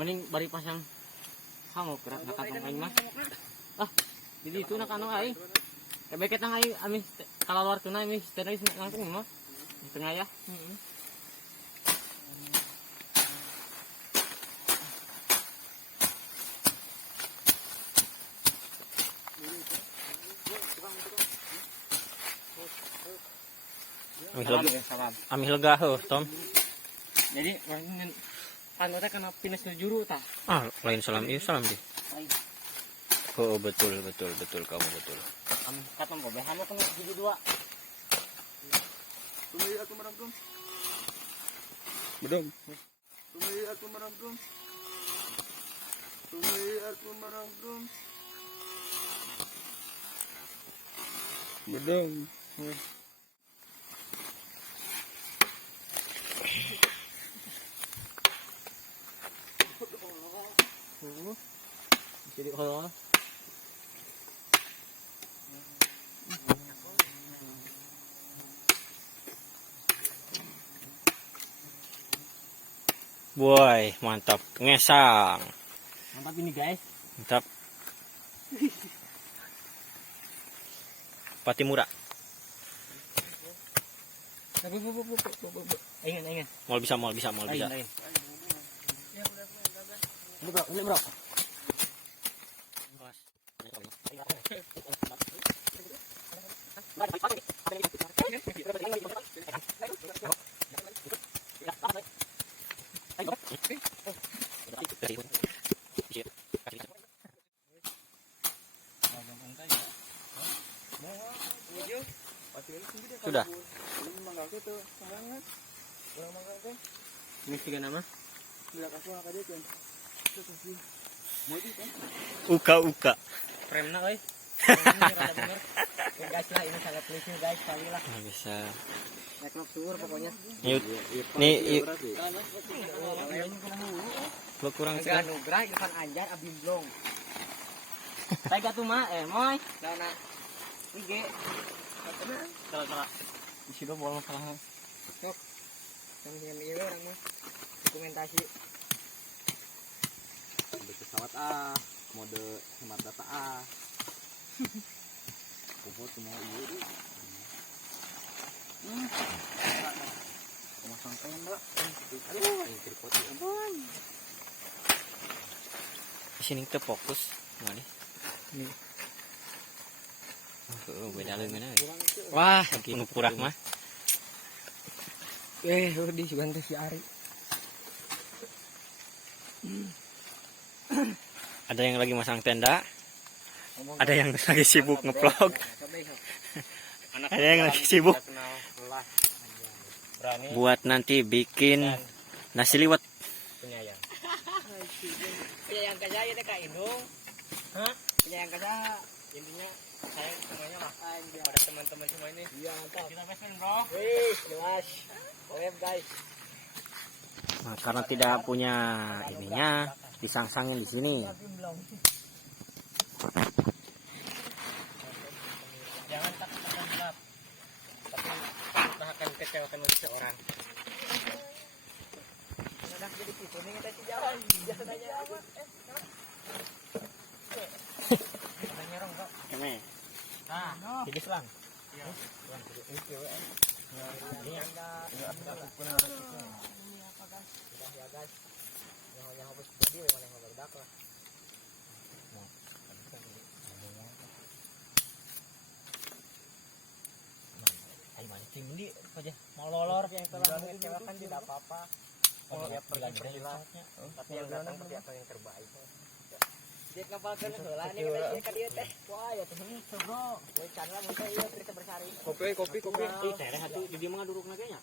Mending bari pasang hamok gerak nakatong aing mah. Ah, jadi itu nak anu aing. Kayak kita aing amis kalau luar tuna amis tenis langsung mah. Di tengah ya. Amih lega heuh, Tom. Jadi anu teh kana pinus juru tah. Ah, lain salam ieu salam deh. Oh, betul kamu betul. Kami katong gobe hanya kena jadi dua. Tumai aku merangkum. Bedong. Tumai aku merangkum. Tumai aku merangkum. Bedong. Jadi kalau Boy, mantap. Ngesang. mantap ini guys. Mantap. Pati murah. Ingin. Mal bisa. Ini bro. Sudah. Ini tiga nama. Uka. Premna euy. Guys lah ini sangat lucu guys, kali lah. Nggak bisa. Naik lobster pokoknya. Nih, lo kurang Enggak sekali. nugrah Ivan Anjar Abim Blong. Taiga tuh mah moy. Dauna. Ige. Salah. Di situ bolong salah. Sok. Yang ieu orang mah. Dokumentasi. Mode pesawat mode smart data Kumpul semua ieu. Masang tenda. Aduh, ini tripod aman. Sini teu fokus. Mana? Nih. Oh, beda leungeun euy. Wah, nu purah mah. Di bantu si Ari. Ada yang lagi masang tenda. Ada yang lagi sibuk ngevlog. Ada yang lagi sibuk buat nanti bikin nasi liwet. Penyayang kerja ini Kak Indung. Hah? Penyayang kerja intinya sayang semuanya lah. Pada teman-teman semua ini. Iya, mantap. Kita pesan, Bro. Wih, jelas. Web, guys. Nah, karena tidak punya ininya, disangsangin di sini. Jangan takut akan gelap. Tapi kita akan kecewakan seseorang. Udah jadi gitu nih kita si jalan. Biasa tanya apa? Nyerong, Bro. Keme. Nah, jadi selang. Iya. Ini Anda. Ini apa guys? Ya guys. Yang habis jadi memang yang berdak lah. Ayo mancing di aja. Mau lolor yang telah mengecewakan tidak apa-apa. Oh, ya pergilah. Tapi yang datang pasti akan yang terbaik. Dia kapal kan heula nih ka dieu teh. Wah, ya teh bro. Poe can lah mun teh ieu kita bersari. Kopi. Ih, tereh atuh di dieu mah dudukna ge nya.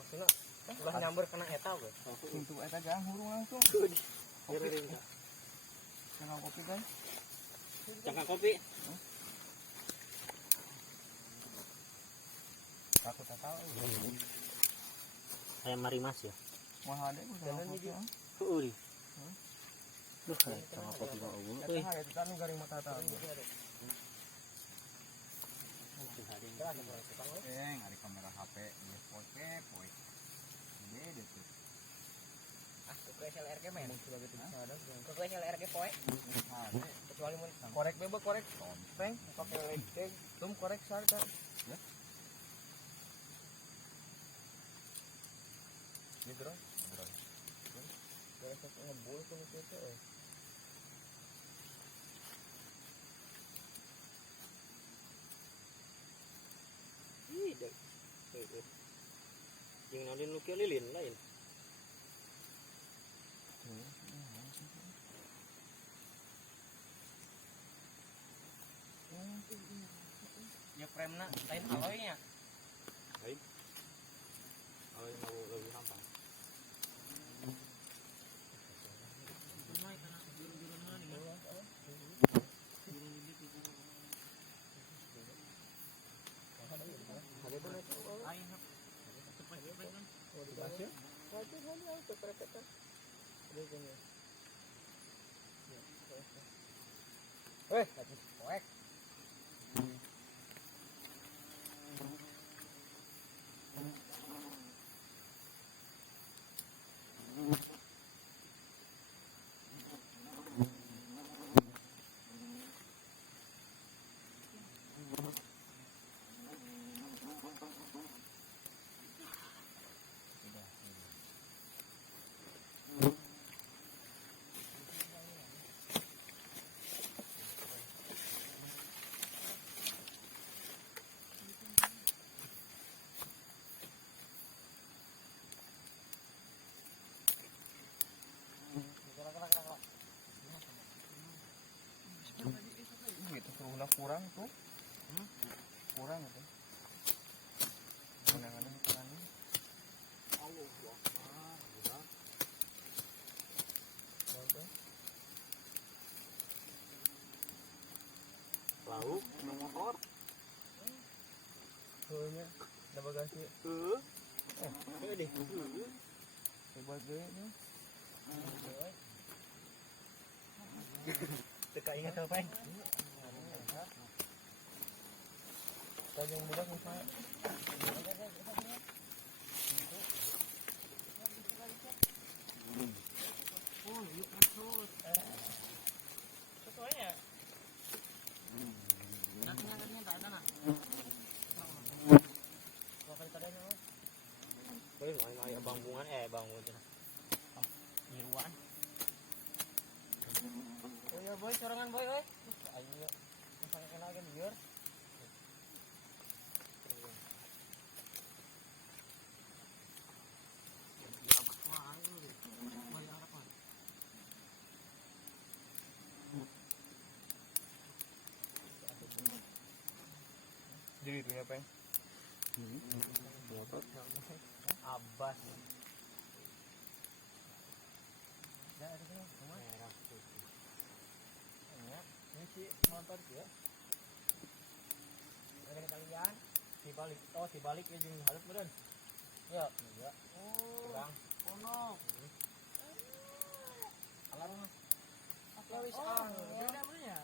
Maksudna ulah nyamber kena eta we. Untuk eta jangan hurung langsung. Jangan kopi kan? Cangkang kopi. Aku tak tahu. Ayam marimas ya. Mahal deh udah. Heeh. Duh, sama kopi mah eueuh. Eta hari kita nu garing mata tahu. Ngari kamera HP, dia poe. Gede tuh. ke SLR ke men. Ke SLR ke poe. Kecuali mun korek bebek korek. Peng pakai lagi. Tum korek sar kan. Ya. Ini terus. Terus ngebul pun itu. Yang nalin lu ke lilin lain. Ya premna lain alloynya. Baik. Oh, mau lebih gampang. Poek. Itu suruhnya kurang tuh. Kurang itu. Menangannya kurang. Allahu Akbar. Udah. Lauk motor. Soalnya ada bagasi. Deh. Hebat gue nih. Teka ingat apa yang? Tadi yang mudah misalnya. Oh, yuk masuk. Sesuainya. Nanti tak ada nak. Kau kali tadi nak. Woi, main bangungan bangun itu. Niruan. Oh ya boy, sorangan boy, oi. Ayo, misalnya kena lagi biar. Jadi itu ya, Peng. Abbas. Dah ada sini, semua. Merah putih. Ini si motor dia. Ada kalian si balik ya jeung halus beureun. Ya, iya. Oh. Kurang. Ono. Alarm. Apa wis ah? Beda benernya.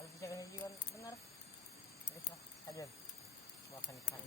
Alus bisa kan benar. Wis lah, aja. Makan ikan.